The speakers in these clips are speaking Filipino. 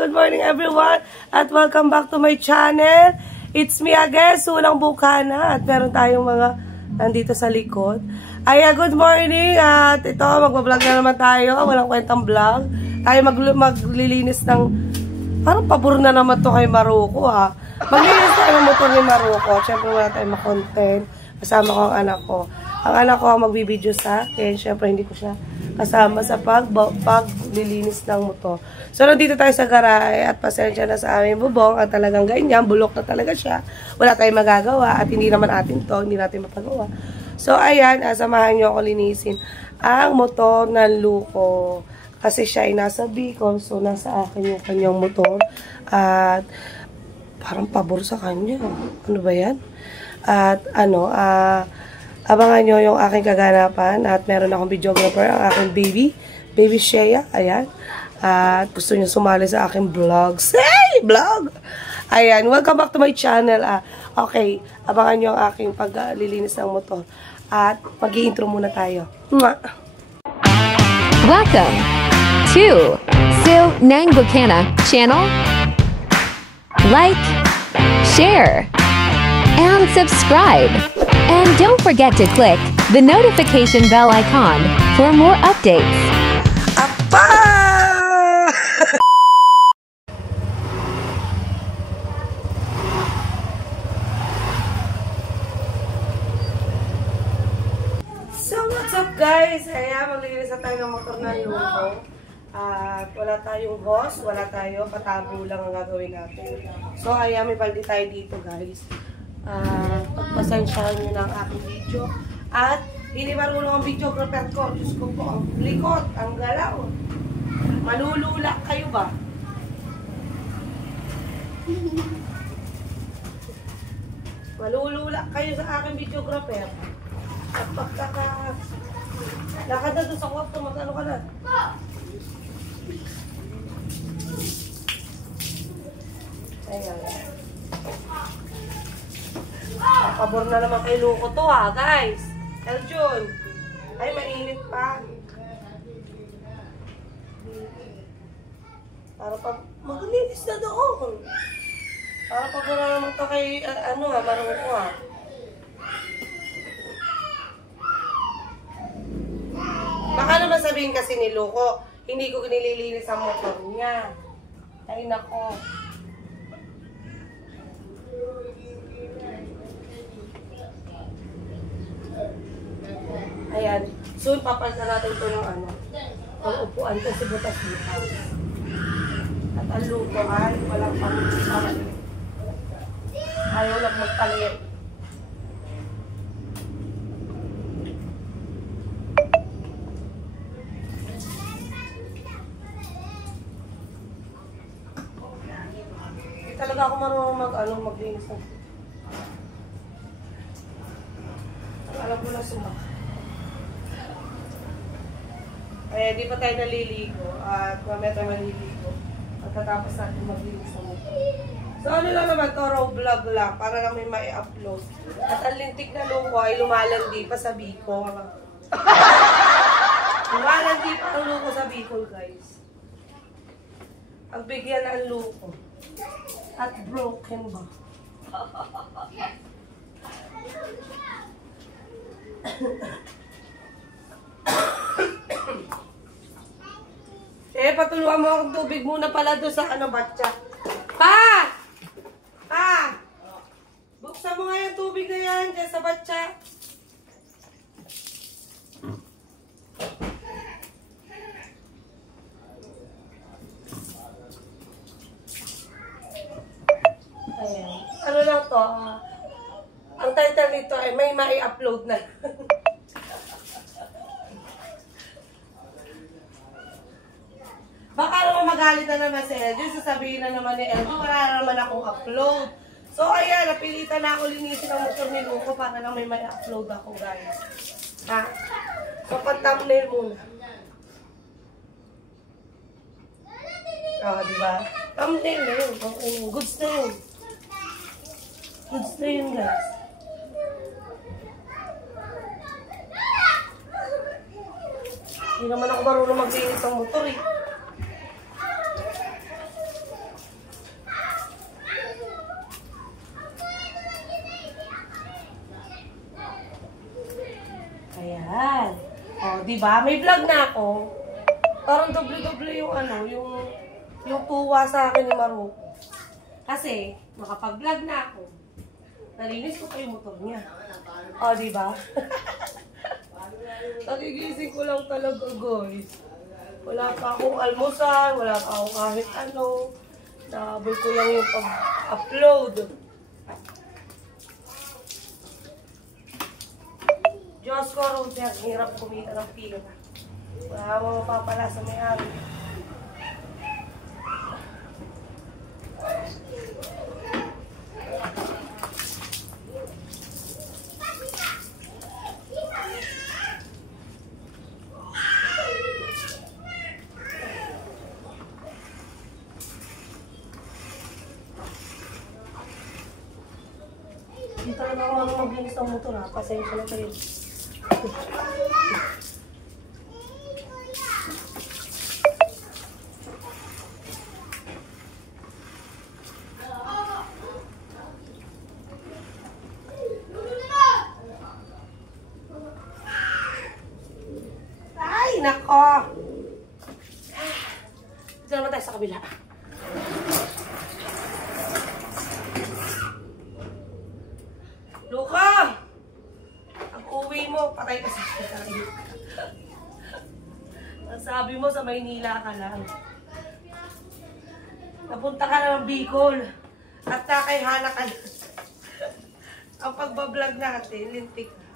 Good morning everyone at welcome back to my channel. It's me again, Sulang Bukana, at meron tayong mga nandito sa likod. Good morning at ito, magbablog na naman tayo. Walang kwentang vlog. Tayo maglilinis ng, parang pabor na naman to kay Maruko ha. Maglilinis tayo ng motor ni Maruko. Siyempre wala tayong makontent. Kasama ko ang anak ko. Ang anak ko ang magbibideo sa akin. Siyempre hindi ko siya kasama sa paglilinis ng motor. So, nandito tayo sa garahe at pasensya na sa aming bubong at talagang ganyan, bulok na talaga siya. Wala tayong magagawa at hindi naman atin to, hindi natin mapagawa. So, ayan, samahan nyo ako linisin ang motor ng Luko. Kasi siya ay nasa Bicol, so nasa akin yung kanyang motor. At parang pabor sa kanya. Ano ba yan? At abangan nyo yung aking kaganapan at meron akong videographer, ang aking baby Shea, ayan. At gusto nyo sumali sa aking vlogs. Hey! Vlog! Ayan, welcome back to my channel. Okay, abangan nyo ang aking paglilinis ng motor. At mag-i-intro muna tayo. Welcome to Sulang Bukana channel. Like, share, and subscribe. And don't forget to click the notification bell icon for more updates. Apa! So, what's up guys? Ayan, maglilinis na tayo ng motor ng Luko. At wala tayong hose, wala tayo, patabo lang ang gagawin natin. So, ayan, may balde tayo dito guys. Pagpasensyahan nyo na ang aking video. At hindi marunong ang videographer ko. Diyos ko po, ang likot, ang galaw. Malulula kayo ba? Malulula kayo sa aking videographer. At lakad na doon sa kwarto, mag-ano ka na? Ayan. Pabor na naman kay Luko to ha, guys. Eljun. Ay, mainit pa. Para pa, maglinis na doon. Para pabor na naman to kay, Maruko ha. Baka naman sabihin kasi ni Luko, hindi ko nililinis ang motor niya. Ay, nako. Ayan. Soon, papalitan natin ito ng ang upuan kasi butas-butas. At ang Luko ay walang pang-palit. Ayaw lang magpalit. Hindi talaga ako marunong maglinis ng alam ko na sumak. Ay, di pa tayo naliligo at mamaya tayo maliligo at tatapos natin maglinis ng motor. So ano lang naman to, raw vlog lang para lang may mai-upload. At ang lintik na Luko ay lumalandi pa sa Bicol. Lumalandi pa ang Luko sa Bicol guys. Ang bigyan na ang Luko. At broken ba? Patuluan mo akong tubig muna pala doon sa batya. Pa! Buksan mo nga yung tubig na yan dyan sa batya. Ayan. Ano lang to? Ang title nito ay may mai-upload na. Baka naman magalit na naman si Eldrin. Sasabihin na naman ni Eldrin, wala naman akong upload. So, ayan, napilitan na ako linisin ang motor ni Luko para lang may upload ako, guys. Ha? So, pag-thumbnail muna. Diba? Thumbnail na yun. Okay, goods na yun. Goods na yun, guys. Hindi naman ako marunong maglinis ng motor, eh. diba? May vlog na ako. Parang doble-doble yung ano, yung tuwa sa akin ni Maru. Kasi, makapag-vlog na ako. Nalinis ko pa yung motor niya. O, diba? Nagigising ko lang talaga, guys. Wala pa akong almusal, wala pa akong kahit ano. Nahabol ko lang yung pag-upload. Diyos ko, Roger, hirap kumita ng pila. Wala mo mapapala sa may-ari. Hindi talaga ako maglinis ng motor ha. Pasensya na kayo. Ay, nako! Dito naman tayo sa kabila. Luka! Ang uwi mo, patay ka sa tayo. Ang sabi mo sa Maynila ka lang. Napunta ka na ng Bicol. At nakayhana ka na. Ang pagbablog natin, lintik na.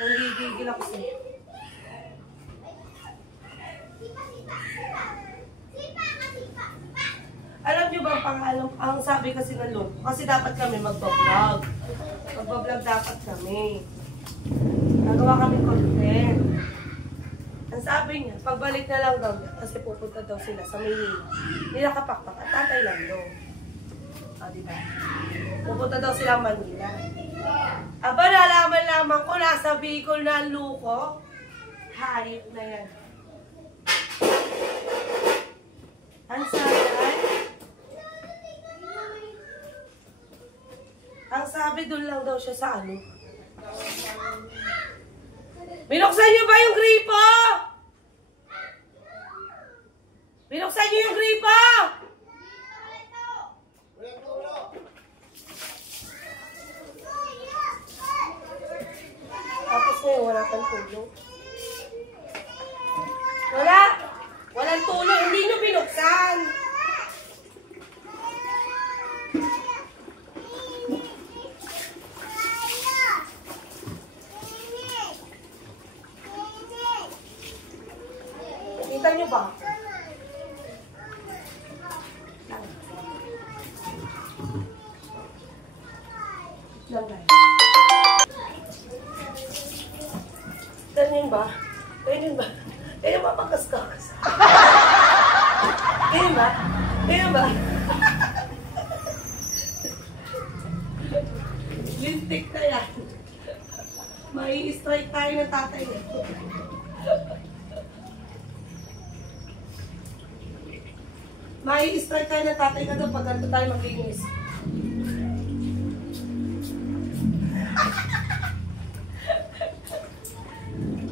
Nanggigigil ako sa'yo. Alam nyo ba ang pangalan? Ang sabi kasi ng Lord, kasi dapat kami magbablog. Magbablog dapat kami. Nagawa kami content. Ang sabi niya, pagbalik na lang daw niya, kasi pupunta daw sila sa Maynila. Nilakapakpak at tatay lang daw. O, diba? Pupunta daw sila Manila. Aba, nalaman lamang ko, nasa Bicol na ang luko. Hayop na yan. Ang sabi, ang sabi doon lang daw siya sa ano. Binuksan niyo ba yung gripo? Binuksan niyo yung gripo? Tapos ngayon, wala kang tulong. Wala! Walang tulong, hindi nyo binuksan. Kita nyo ba? Lang. Ganyan ba? Ganyan ba? Ganyan ba pagkas-kakas? Ganyan ba? Ganyan ba? Lintik na yan. May strike tayo ng tatay nito. May strike tayo ng tatay na doon pag ganito tayo maglinis.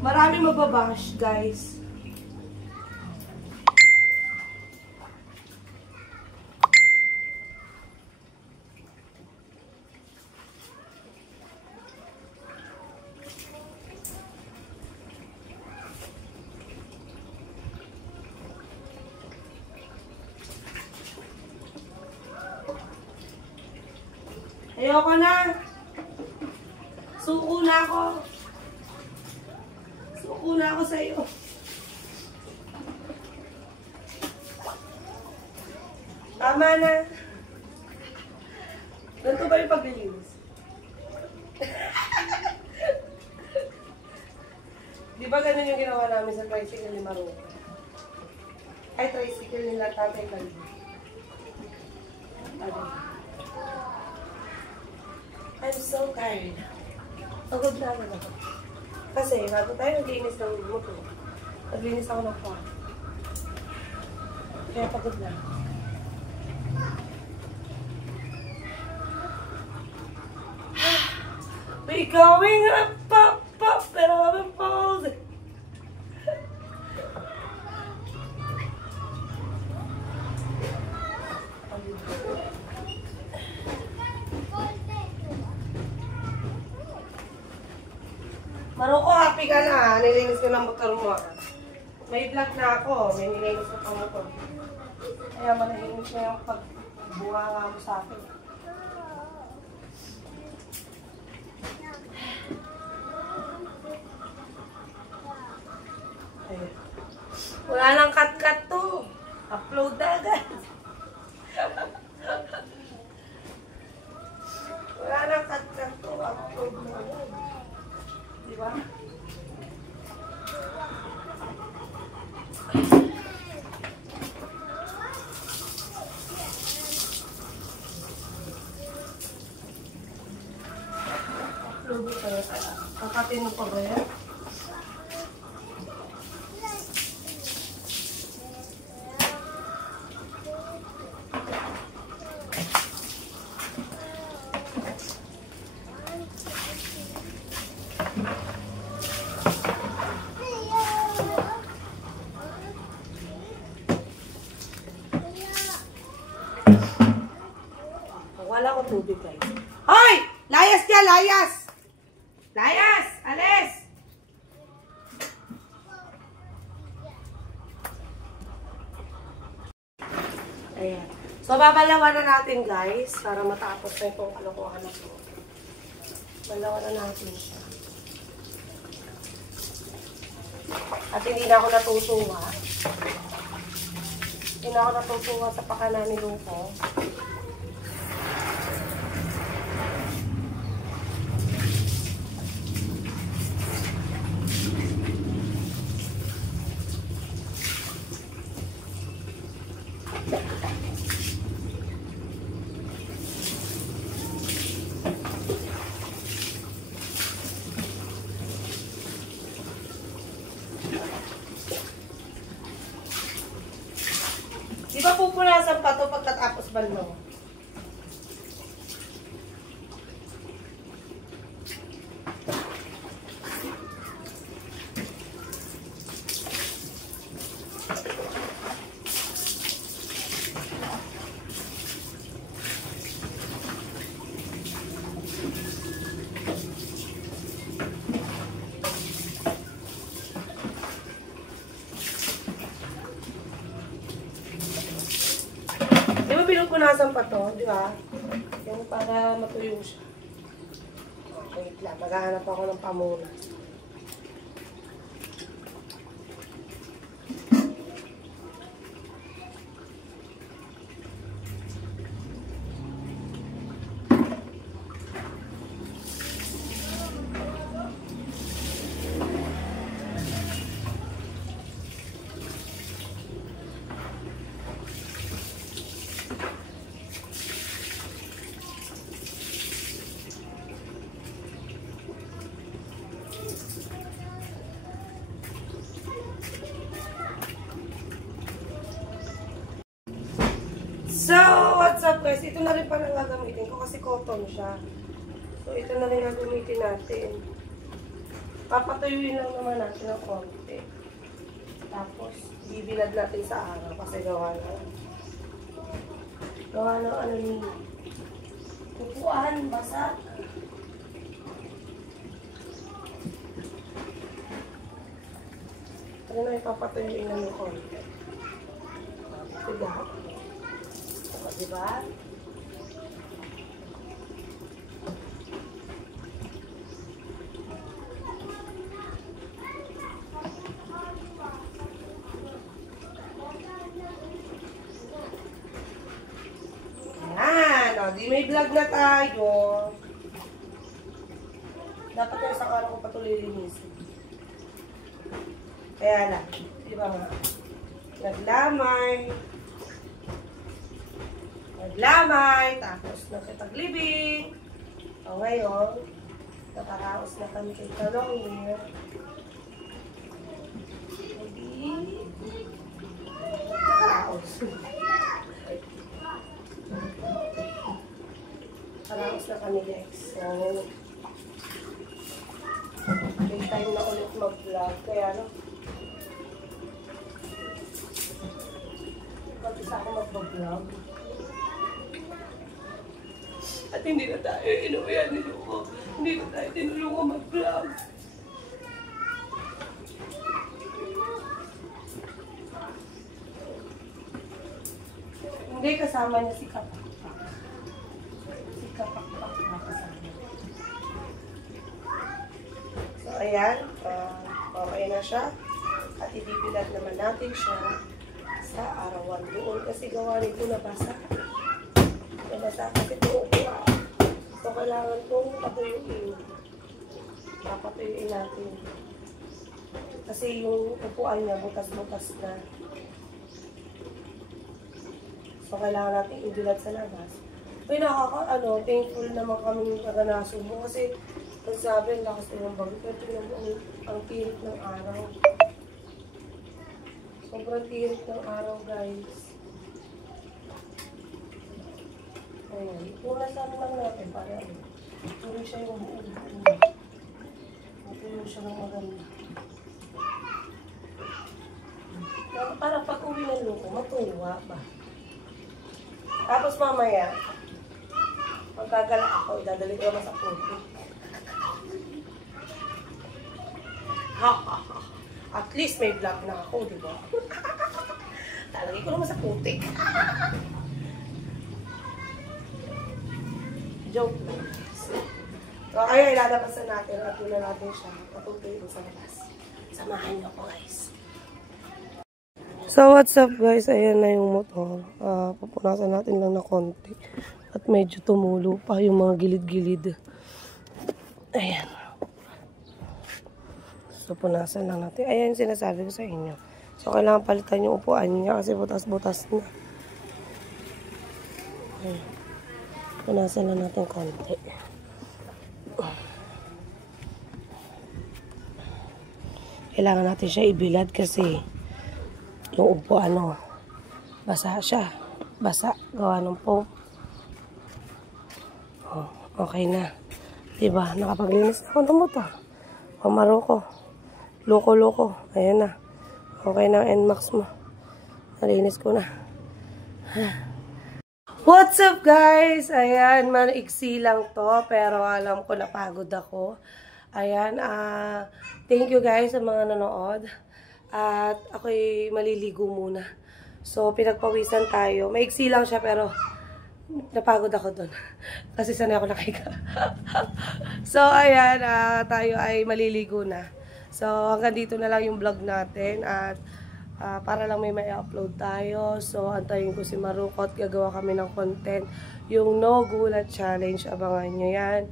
Maraming mababash, guys. Ayoko na. Suko na ako. Suko na ako sa'yo. Tama na. Ganito ba yung paglilinis? Di ba ganun yung ginawa namin sa tricycle ni Maru? Ay, tricycle nila tatay Kalbi. I'm so tired. Pagod na ako. Kasi, bago tayo naglinis ng motor, naglinis ako ng kwan. Kaya pagod na. We going up, up, up, pero kami pause. Maruko, happy ka na. Nilinis ko ng motor mo. May vlog na ako. May nilinis ko pang motor. Kaya malinis na yung pagbuha nga mo sa akin. Ayun. Wala nang cut-cut to. Upload na agad. Wala nang cut-cut to. Upload na agad. Diba? Upload kayo. Kakatin mo pa ba yan? Wala ko tubig guys. Hoy! Layas ka! Layas! Layas! Alis! Ayan. So, babalawan na natin guys para matapos na itong kalokohan na ito. Balawan na natin siya. At hindi na ako natutuwa. Hindi na ako natutuwa sa pakanan ni Luko. Di ba pupunasan pa ito pagkatapos balno? Pinupunasan pa to, di ba? Yung para matuyo siya. Wait lang, maghahanap ako ng pamunas. So, what's up guys? Ito na rin pa nang gagamitin ko kasi cotton siya. So, ito na rin gagamitin natin. Papatuyuin lang naman natin ng konti. Tapos, bibilad natin sa araw kasi gawa ng ano ni kukuan, basa. Ito na ipapatuyuin ng konti. Diba? Diba? Ayan. O, di may vlog na tayo. Dapat yung isang araw ko patuloy linisin. Kaya lang. Diba nga? Naglamay, tapos nakipaglibing. O ngayon, nakaraos na kami kay Kalongir. Nakaraos. Nakaraos na kami guys. So, may time na sa akin mag-vlog. At hindi na tayo inuwihan ni Luko. Hindi na tayo tinulungan mag-vlog. Hindi, kasama niya si Kapakpak. Si Kapakpak na kasama. So, ayan. Okay na siya. At ibibilad naman natin siya sa arawan doon. Kasi gawa nito nabasa. Nabasa kasi ito upuan. So, kailangan itong patuyuin. Papatuyuin natin. Kasi yung upuan niya, butas-butas na. So, kailangan natin ibilad sa labas. Uy, thankful naman kami naganaso mo. Kasi, nagsabi, lakas na yung bagay. Pero tingnan mo, ang tirik ng araw. Sobrang tirik ng araw, guys. Ayan. Punasan lang natin para tuloy siya yung buong. Tuloy siya ng maganda. Para pag uwi ng Luko, matuwa ba? Tapos mamaya, magkagala ako, idadali ko naman sa puti. At least may vlog na ako, di ba? Talagay ko naman sa puti. Joke lang. So, ay, ilalabasan natin at yun na natin siya. Patutuyin sa labas. Samahan niyo ako, guys. So, what's up, guys? Ayan na yung motor. Pupunasan natin lang na konti. At medyo tumulo pa yung mga gilid-gilid. Ayan. So, punasan lang natin. Ayan yung sinasabi ko sa inyo. So, kailangan palitan yung upuan niya kasi butas-butas na. Ayan. Punasan lang natin konti. Kailangan natin siya ibilad kasi yung upuan, basa siya. Basa. Gawa ng foam. Oh, okay na. Diba? Nakapaglinis ako ng motor. Maroko. Loko-loko. Ayan na. Okay na ang NMAX mo. Nalinis ko na. What's up, guys? Ayan, maiksi lang to. Pero alam ko napagod ako. Ayan, thank you guys sa mga nanood. At ako'y maliligo muna. So, pinagpawisan tayo. Maiksi lang siya pero napagod ako doon. Kasi sanay ako nakika. So, ayan, tayo ay maliligo na. So, hanggang dito na lang yung vlog natin. At para lang may upload tayo. So, antayin ko si Marukot. Gagawa kami ng content. Yung No Gulat Challenge. Abangan nyo yan.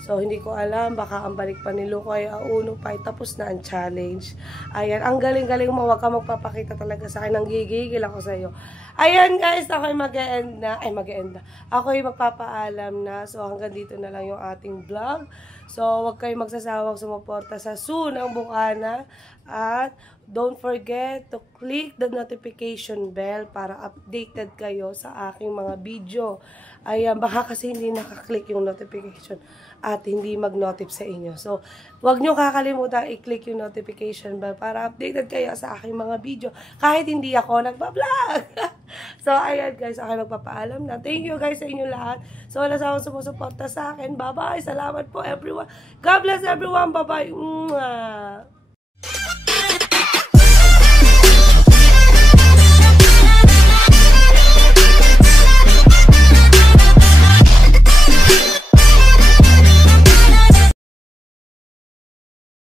So, hindi ko alam. Baka ang balik pa ni Luko ay uno pa. Tapos na ang challenge. Ayan. Ang galing-galing mo. Huwag ka magpapakita talaga sa akin. Nanggigigil ako sa iyo. Ayan, guys. Ako'y mag-e-end na. Ay, mag-e-end na. Ako'y magpapaalam na. So, hanggang dito na lang yung ating vlog. So, huwag kayong magsasawang sumuporta sa Soon ang Bukana. At don't forget to click the notification bell para updated kayo sa aking mga video. Ayan, baka kasi hindi nakaklik yung notification at hindi mag-notif sa inyo. So, huwag nyo kakalimutan i-click yung notification bell para updated kayo sa aking mga video kahit hindi ako nagbablog. So, ayan guys, ako magpapaalam na. Thank you guys sa inyo lahat. So, wala sa akong sumusuporta sa akin. Bye-bye. Salamat po everyone. God bless everyone. Bye-bye.